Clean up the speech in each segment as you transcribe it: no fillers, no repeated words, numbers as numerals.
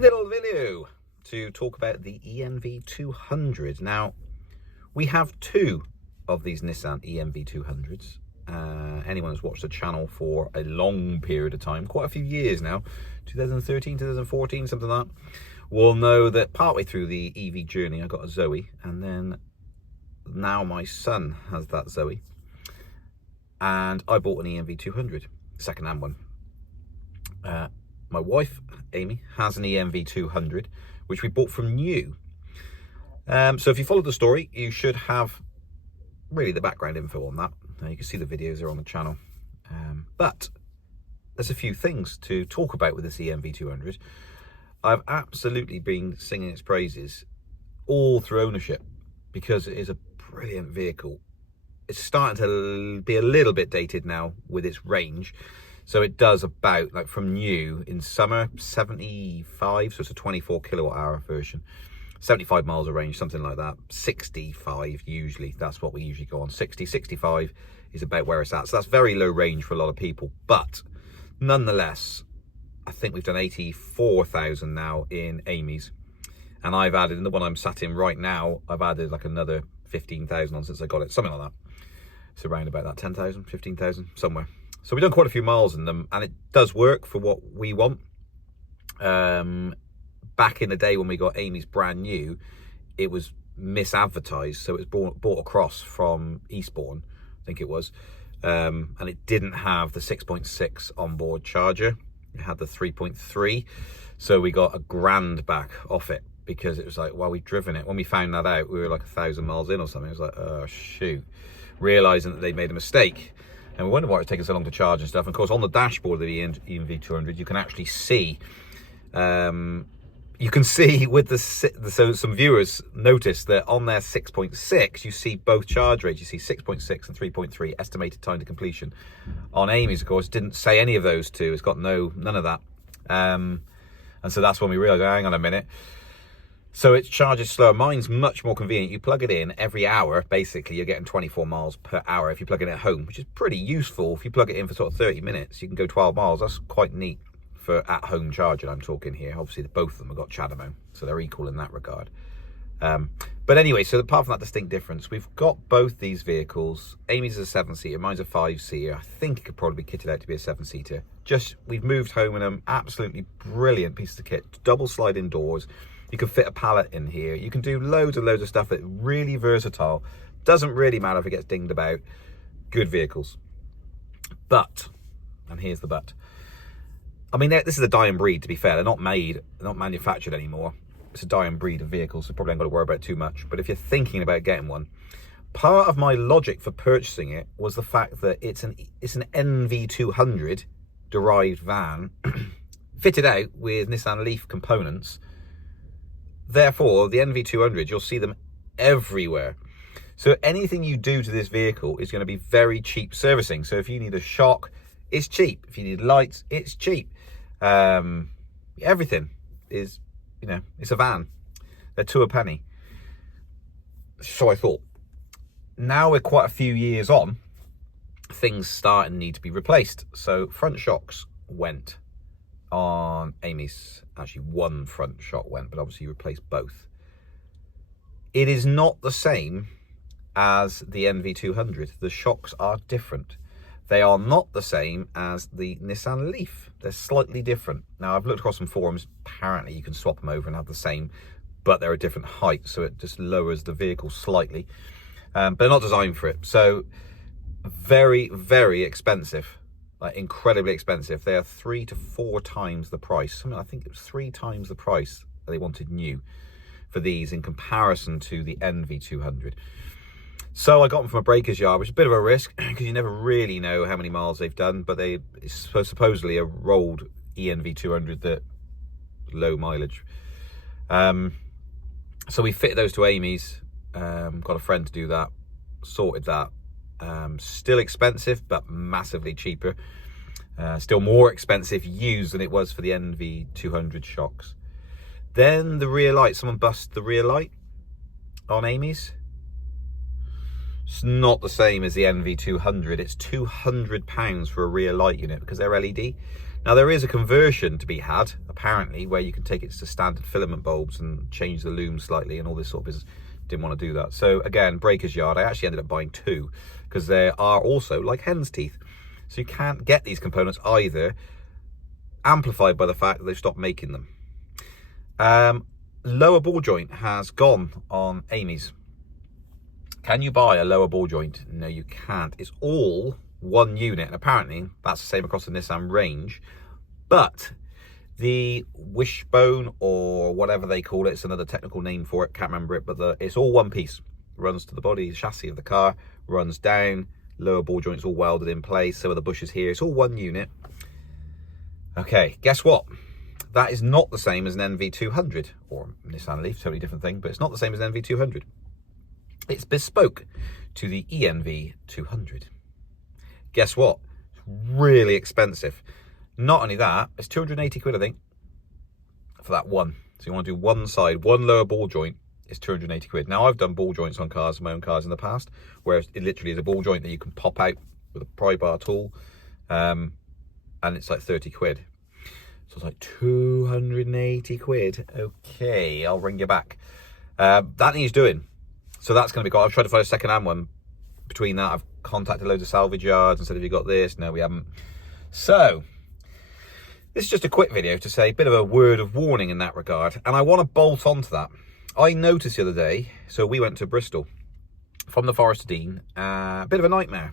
little video to talk about the env200. Now, we have two of these Nissan env200s. Anyone who's watched the channel for a long period of time, quite a few years now, 2013, 2014, something like that, will know that partway through the EV journey I got a Zoe, and then now my son has that Zoe, and I bought an env200, second-hand one. My wife, Amy, has an env200, which we bought from new. So if you followed the story, you should have really the background info on that. You can see the videos are on the channel. But there's a few things to talk about with this env200. I've absolutely been singing its praises all through ownership because it is a brilliant vehicle. It's starting to be a little bit dated now with its range. So it does about, like from new in summer, 75, so it's a 24 kilowatt hour version. 75 miles of range, something like that. 65 usually, that's what we usually go on. 60, 65 is about where it's at. So that's very low range for a lot of people. But nonetheless, I think we've done 84,000 now in Amy's. And I've added, in the one I'm sat in right now, I've added like another 15,000 on since I got it. Something like that. It's around about that, 10,000, 15,000, somewhere. So we've done quite a few miles in them, and it does work for what we want. Back in the day when we got Amy's brand new, it was misadvertised, so it was bought across from Eastbourne, I think it was, and it didn't have the 6.6 onboard charger. It had the 3.3, so we got $1,000 back off it because it was like, well, we've driven it. When we found that out, we were like 1,000 miles in or something. It was like, oh shoot, realizing that they made a mistake. And we wondered why it was taking so long to charge and stuff. And of course, on the dashboard of the env200, you can actually see, with the, so some viewers noticed that on their 6.6, you see both charge rates. You see 6.6 and 3.3 estimated time to completion. On Amy's, of course, didn't say any of those two. It's got none of that. And so that's when we realized, hang on a minute. So it charges slower. Mine's much more convenient. You plug it in every hour. Basically, you're getting 24 miles per hour if you plug it in at home, which is pretty useful. If you plug it in for sort of 30 minutes, you can go 12 miles. That's quite neat for at-home charging, I'm talking here. Obviously, both of them have got CHAdeMO, so they're equal in that regard. But anyway, so apart from that distinct difference, we've got both these vehicles. Amy's is a 7-seater, mine's a 5-seater. I think it could probably be kitted out to be a 7-seater. We've moved home in them. Absolutely brilliant piece of kit. Double sliding doors. You can fit a pallet in here. You can do loads and loads of stuff. It's really versatile. Doesn't really matter if it gets dinged about. Good vehicles. But, and here's the but. I mean, this is a dying breed, to be fair. They're not manufactured anymore. It's a dying breed of vehicles, so probably ain't got to worry about it too much. But if you're thinking about getting one, part of my logic for purchasing it was the fact that it's an env200 derived van fitted out with Nissan Leaf components. Therefore, the env200, you'll see them everywhere. So anything you do to this vehicle is going to be very cheap servicing. So if you need a shock, it's cheap. If you need lights, it's cheap. Everything is, it's a van. They're two a penny. So I thought, now we're quite a few years on, things start and need to be replaced. So front shocks went on Amy's. Actually, one front shock went, but obviously you replaced both. It is not the same as the env200. The shocks are different. They are not the same as the Nissan Leaf. They're slightly different. Now, I've looked across some forums. Apparently, you can swap them over and have the same, but they're a different height, so it just lowers the vehicle slightly. But they're not designed for it. So, very, very expensive. Like, incredibly expensive. They are 3 to 4 times the price. I think it was 3 times the price that they wanted new for these in comparison to the env200. So I got them from a breaker's yard, which is a bit of a risk because you never really know how many miles they've done. But it's supposedly a rolled env200 that low mileage. So we fitted those to Amy's. Got a friend to do that. Sorted that. Still expensive, but massively cheaper. Still more expensive used than it was for the env200 shocks. Then the rear light. Someone bust the rear light on Amy's. It's not the same as the env200. It's £200 for a rear light unit because they're LED. Now there is a conversion to be had, apparently, where you can take it to standard filament bulbs and change the lume slightly and all this sort of business. Didn't want to do that. So again, breaker's yard. I actually ended up buying two because they are also like hen's teeth. So you can't get these components either, amplified by the fact that they've stopped making them. Lower ball joint has gone on Amy's. Can you buy a lower ball joint? No, you can't. It's all one unit, and apparently that's the same across the Nissan range. But the wishbone, or whatever they call it, it's another technical name for it, can't remember it, but it's all one piece. Runs to the body chassis of the car, runs down, lower ball joint's all welded in place, so are the bushes here. It's all one unit. Okay, guess what? That is not the same as an env200 or Nissan Leaf, totally different thing, but it's not the same as an env200. It's bespoke to the env200. Guess what? It's really expensive. Not only that, it's 280 quid, I think, for that one. So you want to do one side, one lower ball joint, it's 280 quid. Now, I've done ball joints on cars, my own cars in the past, where it literally is a ball joint that you can pop out with a pry bar tool, and it's like 30 quid. So it's like 280 quid. Okay, I'll ring you back. That needs doing. So that's going to be good. I've tried to find a second-hand one. Between that, I've contacted loads of salvage yards and said, have you got this? No, we haven't. So this is just a quick video to say a bit of a word of warning in that regard. And I want to bolt onto that. I noticed the other day, so we went to Bristol from the Forest of Dean. A bit of a nightmare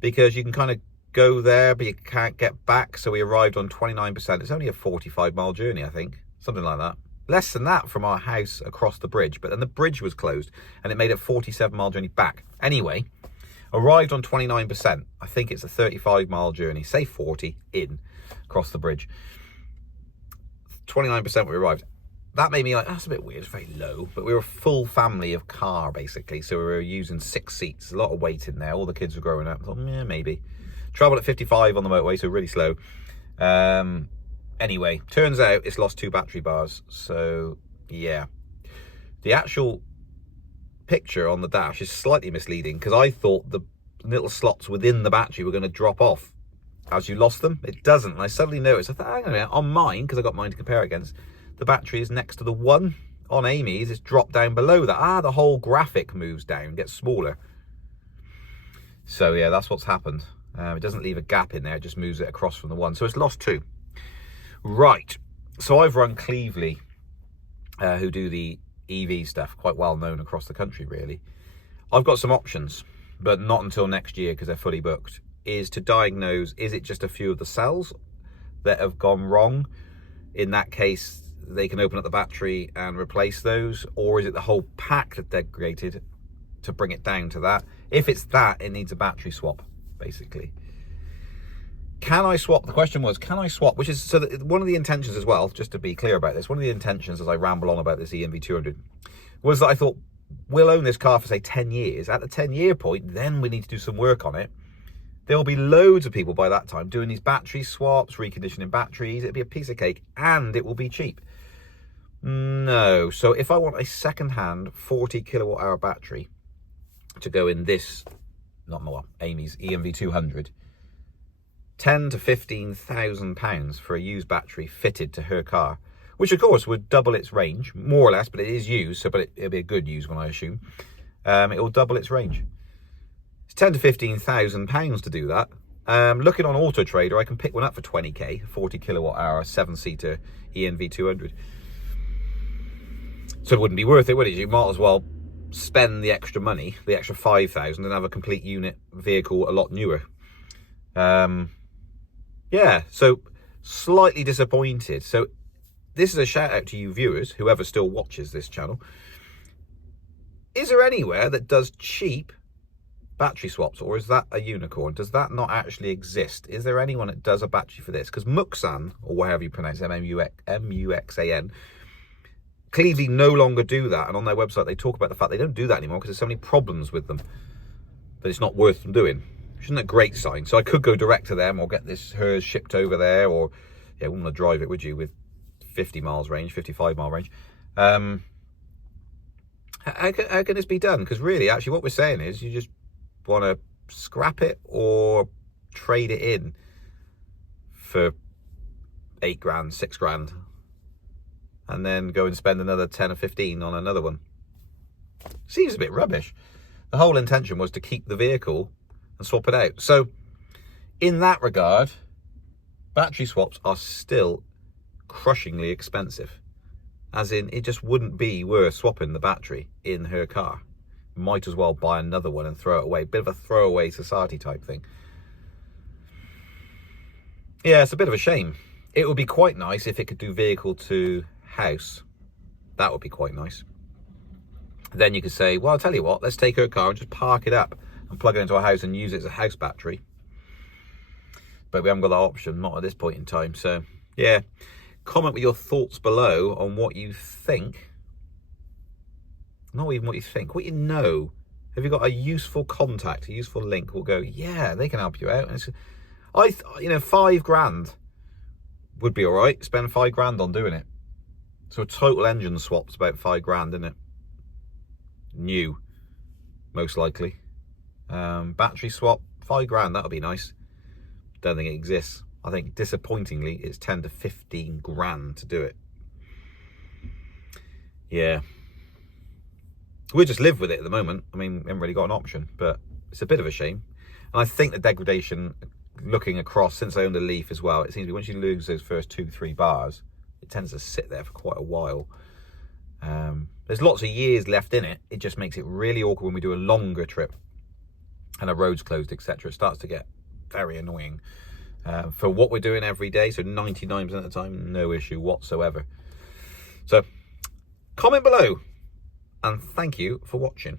because you can kind of go there, but you can't get back. So we arrived on 29%. It's only a 45-mile journey, I think. Something like that. Less than that from our house across the bridge, but then the bridge was closed and it made it 47-mile journey back. Anyway, arrived on 29%. I think it's a 35-mile journey, say 40 in across the bridge. 29% we arrived. That made me like, that's a bit weird, it's very low, but we were a full family of car basically. So we were using 6 seats, a lot of weight in there. All the kids were growing up. I thought, yeah, maybe. Traveled at 55 on the motorway, so really slow. Anyway, turns out it's lost 2 battery bars. So, yeah. The actual picture on the dash is slightly misleading because I thought the little slots within the battery were going to drop off as you lost them. It doesn't. And I suddenly noticed, I thought, hang on a minute, on mine, because I got mine to compare against, the battery is next to the 1. On Amy's, it's dropped down below that. The whole graphic moves down, gets smaller. So, yeah, that's what's happened. It doesn't leave a gap in there, it just moves it across from the 1. So it's lost 2. Right, so I've run Cleveley, who do the EV stuff, quite well known across the country really. I've got some options, but not until next year because they're fully booked, is to diagnose, is it just a few of the cells that have gone wrong? In that case, they can open up the battery and replace those, or is it the whole pack that degraded to bring it down to that? If it's that, it needs a battery swap, basically. Can I swap? The question was, can I swap? Which is, so that one of the intentions as well, just to be clear about this, one of the intentions as I ramble on about this env200 was that I thought, we'll own this car for say 10 years. At the 10-year point, then we need to do some work on it. There will be loads of people by that time doing these battery swaps, reconditioning batteries. It'll be a piece of cake and it will be cheap. No. So if I want a second-hand 40 kilowatt hour battery to go in this, not more, Amy's env200, 10 to 15,000 pounds for a used battery fitted to her car, which of course would double its range, more or less, but it is used, so it'll be a good used one, I assume. It will double its range. It's 10 to 15,000 pounds to do that. Looking on Auto Trader, I can pick one up for 20k, 40 kilowatt hour, 7-seater env200. So it wouldn't be worth it, would it? You might as well spend the extra money, the extra 5,000, and have a complete unit vehicle a lot newer. Yeah, so slightly disappointed. So this is a shout out to you viewers, whoever still watches this channel. Is there anywhere that does cheap battery swaps, or is that a unicorn? Does that not actually exist? Is there anyone that does a battery for this? Because Muxan, or whatever you pronounce it, M-U-X-A-N, Cleveley no longer do that, and on their website they talk about the fact they don't do that anymore because there's so many problems with them that it's not worth them doing. Isn't that a great sign? So I could go direct to them or get hers shipped over there, or yeah, wouldn't want to drive it, would you, with 50 miles range, 55-mile range? How can this be done? Because really, actually, what we're saying is you just want to scrap it or trade it in for 8 grand, 6 grand, and then go and spend another 10 or 15 on another one. Seems a bit rubbish. The whole intention was to keep the vehicle and swap it out. So in that regard, battery swaps are still crushingly expensive. As in, it just wouldn't be worth swapping the battery in her car. Might as well buy another one and throw it away. Bit of a throwaway society type thing. Yeah, it's a bit of a shame. It would be quite nice if it could do vehicle to house. That would be quite nice. Then you could say, well, I'll tell you what, let's take her car and just park it up and plug it into a house and use it as a house battery. But we haven't got that option, not at this point in time. So, yeah, comment with your thoughts below on what you think. Not even what you think, what you know. Have you got a useful contact, a useful link? We'll go, yeah, they can help you out. And you know, 5 grand would be all right. Spend 5 grand on doing it. So a total engine swap's about 5 grand, isn't it? New, most likely. Battery swap, 5 grand, that'll be nice. Don't think it exists. I think, disappointingly, it's 10 to 15 grand to do it. Yeah. We'll just live with it at the moment. I mean, we haven't really got an option, but it's a bit of a shame. And I think the degradation, looking across, since I owned a Leaf as well, it seems to be once you lose those first 2-3 bars, it tends to sit there for quite a while. There's lots of years left in it. It just makes it really awkward when we do a longer trip and a road's closed, etc. It starts to get very annoying. For what we're doing every day, so 99% of the time, no issue whatsoever. So comment below, and thank you for watching.